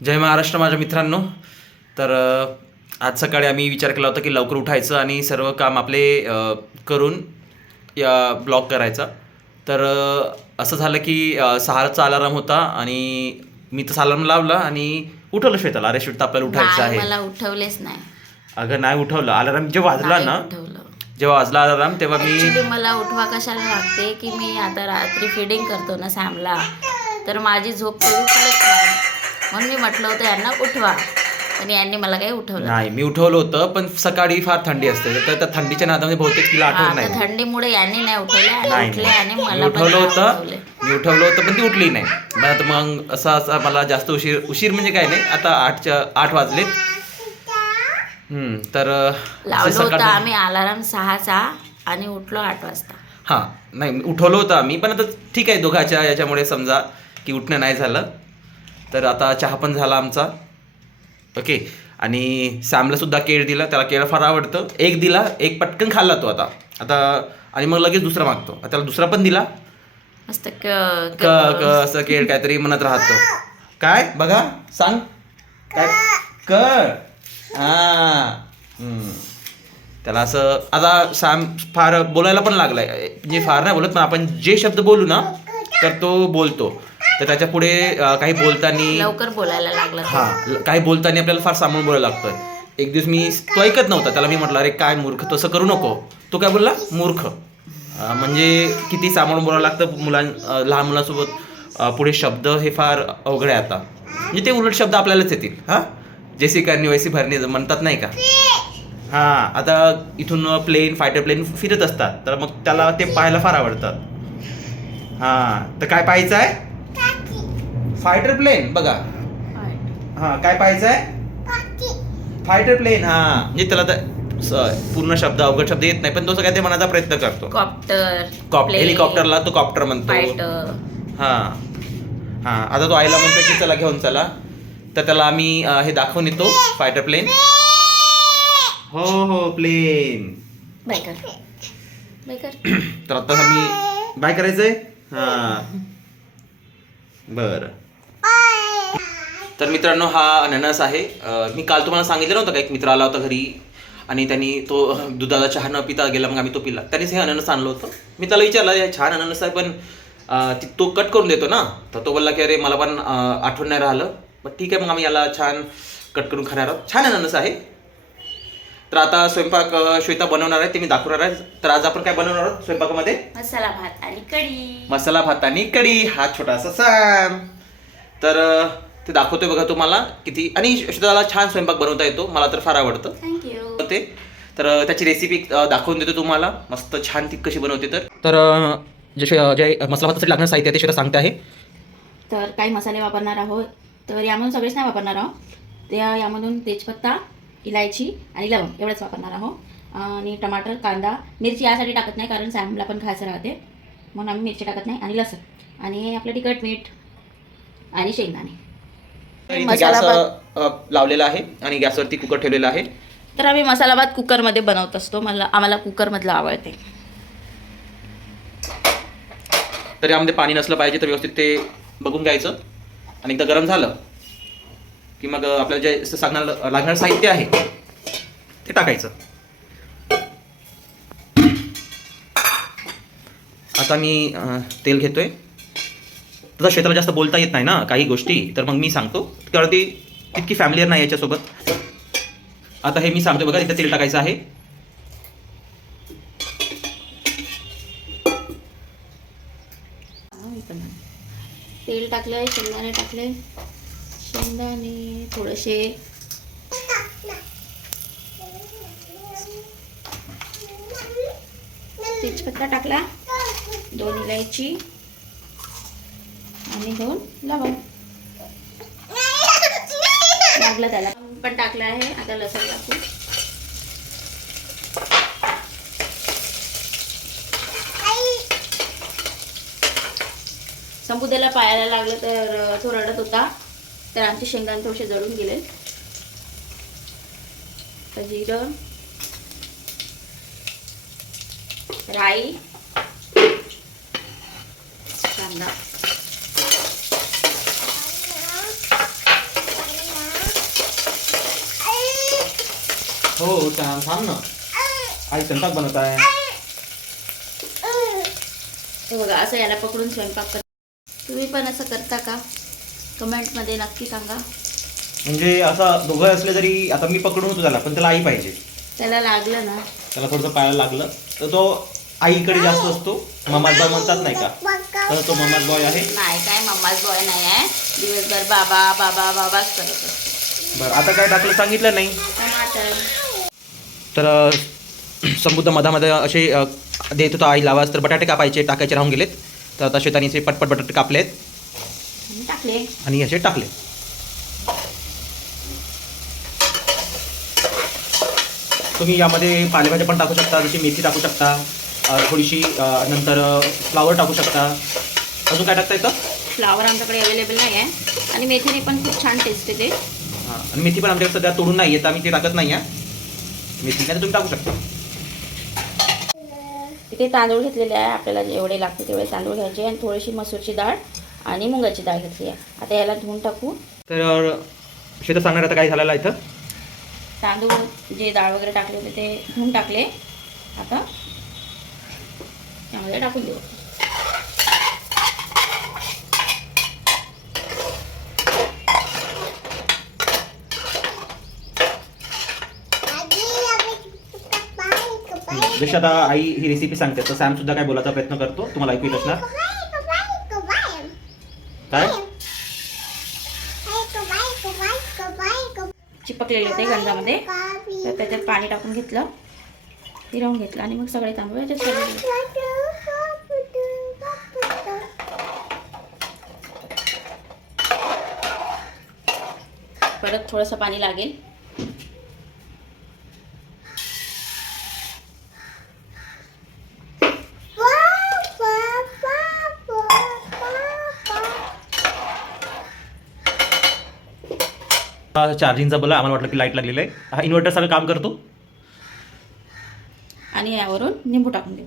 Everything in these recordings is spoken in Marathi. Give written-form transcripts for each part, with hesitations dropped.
जय महाराष्ट्र माझ्या मित्रांनो. तर आज सकाळी आम्ही विचार केला होता की लवकर उठायचं आणि सर्व काम आपले करून या ब्लॉग करायचा. तर असं झालं की 6चा अलाराम होता आणि मी तर अलार्म लावला आणि उठवलं श्वेताला. अरे श्वेता आपल्याला उठायचं आहे. मला उठवलेच नाही. अगं नाही उठवलं. अलार्म जेव्हा वाजला ना, जेव्हा वाजला अलार्म तेव्हा मी मला उठवा कशाला लागते की मी आता रात्री फिडिंग करतो ना सॅमला, तर माझी झोप तेवढी खुलत नाही. म्हणून मी म्हटलं होतं यांना उठवा, पण यांनी मला काही उठवलं नाही. मी उठवलं होतं पण सकाळी फार थंडी असते, तर त्या थंडीच्या नादामध्ये बहुतेक तिला आठवण नाही. थंडीमुळे यांनी नाही उठवलं नाही, उठले आणि मी मला उठवलं होतं. मी उठवलं होतं पण ती उठली नाही. मग असं मला जास्त उशीर म्हणजे काय नाही. आता 8 वाजलेत. तर लावलं होतं आम्ही अलार्म 6चा आणि उठलो 8 वाजता. हां, नाही उठवलं होतं आम्ही, पण आता ठीक आहे, दोघाच्या याच्यामुळे समजा की उठणं नाही झालं. तर आता चहा पण झाला आमचा. ओके. आणि सॅमला सुद्धा केळ दिला. त्याला केळ फार आवडतं. एक दिला, एक पटकन खाल्ला तो आता आणि मग लगेच दुसरा मागतो. त्याला दुसरा पण दिला. मस्त असं केळ काहीतरी म्हणत राहतो. काय बघा, सांग काय कर. त्याला असं आता सॅम फार बोलायला पण लागलाय. म्हणजे फार नाही बोलत, पण आपण जे शब्द बोलू ना तर तो बोलतो. तर त्याच्या पुढे काही बोलताना लवकर बोलायला लागला. काही बोलताना आपल्याला फार सांभाळून बोलायला लागतं. एक दिवस मी तो ऐकत नव्हता. त्याला मी म्हटलं, अरे काय मूर्ख, तसं करू नको. तो काय बोलला, मूर्ख. म्हणजे किती सांभाळून बोलायला लागतं लहान मुलांसोबत. पुढे शब्द हे फार अवघड आहे आता. म्हणजे ते उलट शब्द आपल्यालाच येतील. जैसी करणी वैसी भरणी म्हणतात नाही का. आता इथून फायटर प्लेन फिरत असतात, तर मग त्याला ते पाहायला फार आवडतात. तर काय पाहायचं आहे, फायटर प्लेन बघा. काय पाहायचं आहे, फायटर प्लेन. म्हणजे त्याला तर पूर्ण शब्द अवघड शब्द येत नाही, पण तो सगळ्या ते म्हणायचा प्रयत्न करतो. हेलिकॉप्टरला तो कॉप्टर म्हणतो. आता तो आईला म्हणतो की चला घेऊन चला. तर त्याला आम्ही हे दाखवून येतो, फायटर प्लेन. हो प्लेन. तर आता आम्ही बाय करायचंय. बरं. तर मित्रांनो, हा अननस आहे. मी काल तुम्हाला सांगितलं नव्हतं का, एक मित्र आला होता घरी आणि त्यांनी तो दुधाचा चहा न पिता गेला. मग आम्ही तो पिला. त्यांनीच हे अननस आणलं होतं. मी त्याला विचारलं, हे छान अननस आहे, पण तो कट करून देतो ना. तर तो बोलला की अरे मला पण आठवण नाही राहिलं. पण ठीक आहे, मग आम्ही याला छान कट करून खाणार आहोत. छान अननस आहे. तर आता स्वयंपाक श्वेता बनवणार आहे, ते मी दाखवणार आहे. तर आज आपण काय बनवणार आहोत स्वयंपाकामध्ये, मसाला भात आणि कढी. मसाला भात आणि कढी. हा छोटासा सॅम. तर ते दाखवतोय बघा तुम्हाला किती. आणि श्वेताला छान स्वयंपाक बनवता येतो. मला तर फार आवडतं ते. तर त्याची रेसिपी दाखवून देतो तुम्हाला. मस्त छान ती कशी बनवते. तर जे मसाला भातासाठी लागणारं साहित्य आहे ते श्वेता सांगते आहे. तर काही मसाले वापरणार आहोत. तर यामधून सगळेच नाही वापरणार आहोत. त्या यामधून तेजपत्ता, इलायची आणि लवंग एवढंच वापरणार आहोत. आणि टमाटर, कांदा, मिरची यासाठी टाकत नाही कारण सॅमला पण खायचं राहते, म्हणून आम्ही मिरची टाकत नाही. आणि लसूण आणि आपलं तिखट, मीठ आणि शेंगदाणे. गॅस लावलेला आहे आणि गॅसवरती कुकर ठेवलेला आहे. तर आम्ही मसाला भात कुकरमध्ये बनवत असतो. आम्हाला कुकरमधलं आवडते. तर यामध्ये पाणी नसलं पाहिजे, तर व्यवस्थित ते बघून घ्यायचं. आणि एकदा गरम झालं की मग आपल्याला जे लागणारं साहित्य आहे ते टाकायचं. आता मी तेल घेतोय. तसं श्वेताला जास्त बोलता येत नाही ना काही गोष्टी, तर मग मी सांगतो कारण ती तितकी फॅमिलियर नाही याच्यासोबत. आता हे मी सांगतो बघा. इथं तेल टाकायचं आहे. तेल टाकलंय, शेंगदाणे टाकले, थोडेसे तेजपत्ता टाकला, 2 इलायची आणि 2 लवंग लागलं. त्याला पण टाकलं आहे. आता लसूण टाकू. संपुदेला पायाला लागलं तर तो रडत होता, तर आमचे शेंगदाणे थोडेसे जळून गेले. तर जिरं, राई, कांदा हो थांब ना, आई स्वयंपाक बनवत आहे. हे बघा असं याला पकडून स्वयंपाक कर. तुम्ही पण असं करता का? कमेंटमध्ये नक्की सांगा. म्हणजे असं दोघं असले जरी, आता मी पकडून होतो त्याला, पण त्याला आई पाहिजे. त्याला लागलं ना, त्याला थोडंसं पायाला लागलं तर तो आईकडे जास्त असतो. मम्माच बॉय म्हणतात नाही का, तर तो मम्माच बॉय आहे. नाही काय मम्माच बॉय नाही आहे. दिवसभर बाबा बाबा बाबाच करत असतो. बरं आता काय टाकलं सांगितलं नाही. टमाटर. तर संबुद्ध मधामध्ये असे देत होता आई लावास. तर बटाटे टाकायचे राहून गेलेत. तर आता शेतानीचे पटपट बटाटे कापलेत आणि टाकले. आणि असे टाकले. तुम्ही यामध्ये पालेभाज्या पण टाकू शकता, जशी मेथी टाकू शकता, थोडीशी नंतर फ्लावर टाकू शकता. अजून काय टाकता येतं? फ्लावर आमच्याकडे अवेलेबल नाही आहे. आणि मेथीने पण खूप छान टेस्ट येते. हां, आणि मेथी पण आमच्याकडे सध्या तोडून नाही येत, आम्ही ते टाकत नाही आहे. मेथी काय तुम्ही टाकू शकता. इथे तांदूळ घेतलेले आहे. आपल्याला जेवढे लागते तेवढे तांदूळ घ्यायचे आणि थोडीशी मसूरची डाळ आणि मुगाची डाळ घेतली आहे. आता याला धुवून टाकू. तर शेतात सांगणार आता काय झालेलं आहे इथं. तांदूळ जे डाळ वगैरे टाकले होते ते धुवून टाकले. आता त्यामध्ये टाकून देऊ. जशी आता आई ही रेसिपी सांगते तर सॅम सुद्धा काय बोलायचा प्रयत्न करतो, तुम्हाला ऐकू येत असणार. काय चिपकलेले होते गंजामध्ये, तर त्याच्यात पाणी टाकून घेतलं, फिरवून घेतलं आणि मग सगळे तांदूळ याच्यात टाकले. परत थोडंसं पाणी लागेल. चार्जिंगचा बला आम्हाला वाटलं की लाईट लागलेलं आहे. हा इन्व्हर्टर सगळं काम करतो. आणि यावरून निंबू टाकून देऊ.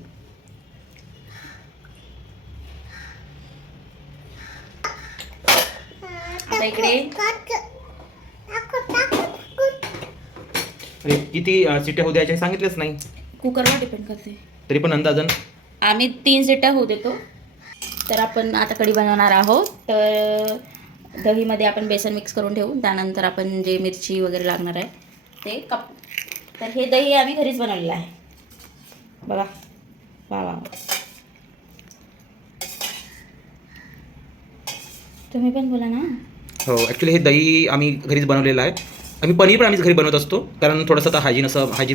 आता इकडे अरे किती शिट्ट्या होऊ द्यायच्या सांगितलंच नाही. कुकरवर डिपेंड करते. तरी पण अंदाजन आम्ही 3 शिट्ट्या होऊ देतो. तर आपण आता कढी बनवणार आहोत. तर दहीमध्ये आपण बेसन मिक्स करून ठेवू. त्यानंतर आपण जे मिरची वगैरे लागणार आहे ते कापू. तर हे दही आम्ही घरीच बनवलेलं आहे बघा. वा वा, तुम्ही पण बोला ना. हो, ॲक्च्युली हे दही आम्ही घरीच बनवलेलं आहे. आम्ही पनीर पण आम्हीच घरी बनवत असतो, कारण थोडंसं आता हायजीन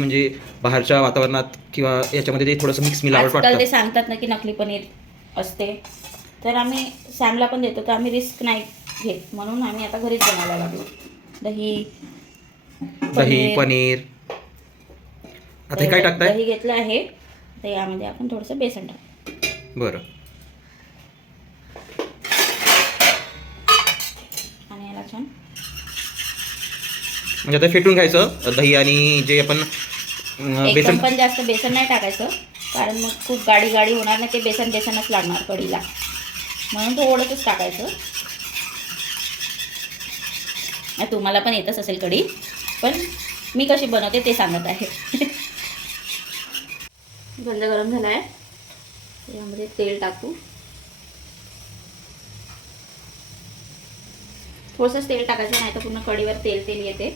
म्हणजे बाहेरच्या वातावरणात किंवा याच्यामध्ये ते थोडंसं मिक्स मिलावट आजकाल वाटतं. ते सांगतात ना की नकली पनीर असते. तर आम्ही सॅमला पण देतो, तर आम्ही रिस्क नाही घेत, म्हणून आम्ही आता घरीच बनवायला लागलो. दही पनीर. आता हे काय टाकताय? दही घेतलं आहे, तर यामध्ये आपण थोडंसं बेसन टाकू. बरं. आणि याला छान म्हणजे आता फेटून घ्यायचं दही आणि जे आपण एकदम बेसन. पण जास्त बेसन नाही टाकायचं, कारण मग खूप गाडी होणार ना. ते बेसनच लागणार कढीला, म्हणून थोडंसंच टाकायचं. तुम्हाला पण येतच असेल कढी, पण मी कशी बनवते ते सांगत आहे. गंज गरम झाला आहे, यामध्ये तेल टाकू. थोडंसंच तेल टाकायचं, नाही तर पूर्ण कढीवर तेल येते.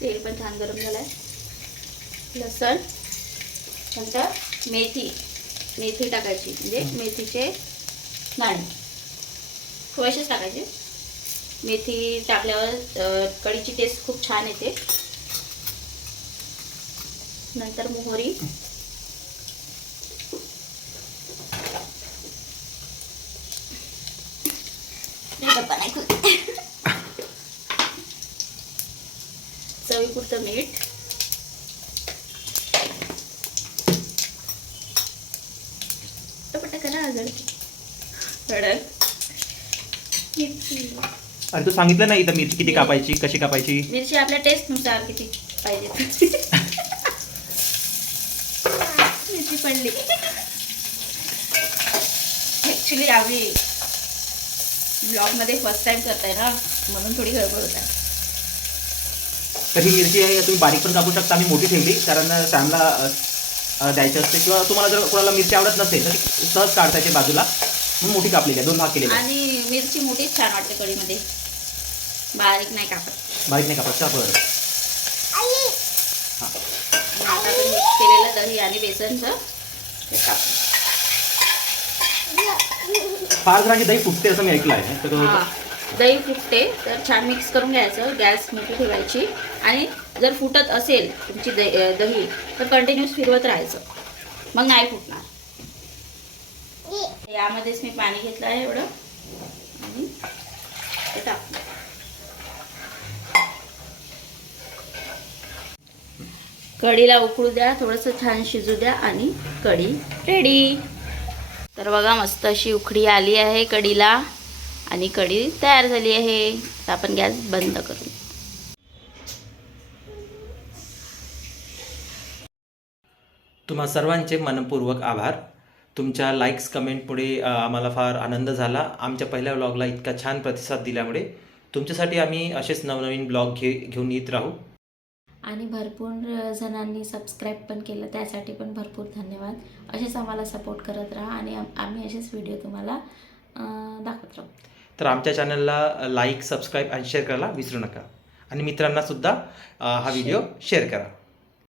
तेल पण छान गरम झालं आहे. लसण, नंतर मेथी टाकायची, म्हणजे मेथीचे दाणे थोडेसेच टाकायचे. मेथी टाकल्यावर कढीची टेस्ट खूप छान येते. नंतर मोहरी, चवीपुरतं मीठ, करा हळद. आणि तू सांगितलं नाही तर मिरची किती कापायची, कशी कापायची? मिरची आपल्या टेस्टनुसार किती पाहिजे. मिरची पडली. ॲक्च्युली आम्ही ब्लॉगमध्ये फर्स्ट टाइम करताय ना, म्हणून थोडी गडबड होत आहे. तर ही मिरची आहे तुम्ही बारीक पण कापू शकता, आम्ही मोठी ठेवली कारण सॅमला द्यायची असते, किंवा तुम्हाला जर कोणाला मिरची आवडत नसेल तर ती सहज काढता येते बाजूला, म्हणून मोठी कापलेली आहे, 2 भाग केलेले आहे. आणि मिरची मोठीच छान वाटते कढीमध्ये, बारीक नाही कापत. बारीक नाही कापत का? बरं. हां, आणि आता आपण मिक्स केलेलं दही आणि बेसनचं ते टाकू. फार जणांची दही फुटते असं मी ऐकलं आहे. तर हां, दही फुटते तर छान मिक्स करून घ्यायचं, गॅस मोठी ठेवायची, आणि जर फुटत असेल तुमची दही तर कंटिन्यूस फिरवत राहायचं, मग नाही फुटणार. यामध्येच मी पाणी घेतलं आहे एवढं, आणि ते टाकलं. कढीला उकळू द्या, थोडंसं छान शिजू द्या, आणि कढी रेडी. तर बघा मस्त अशी उकळी आली आहे कढीला, आणि कढी तयार झाली आहे. तर आपण गॅस बंद करू. तुम्हा सर्वांचे मनपूर्वक आभार. तुमच्या लाईक्स कमेंटमुळे आम्हाला फार आनंद झाला. आमच्या पहिल्या व्लॉगला इतका छान प्रतिसाद दिल्यामुळे तुमच्यासाठी आम्ही असेच नवनवीन ब्लॉग घेऊन येत राहू. आणि भरपूर जणांनी सबस्क्राईब पण केलं, त्यासाठी पण भरपूर धन्यवाद. असेच आम्हाला सपोर्ट करत राहा, आणि आम्ही असेच व्हिडिओ तुम्हाला दाखवत राहू. तर आमच्या चॅनलला लाईक, सबस्क्राईब आणि शेअर करायला विसरू नका, आणि मित्रांनासुद्धा हा व्हिडिओ शेअर करा.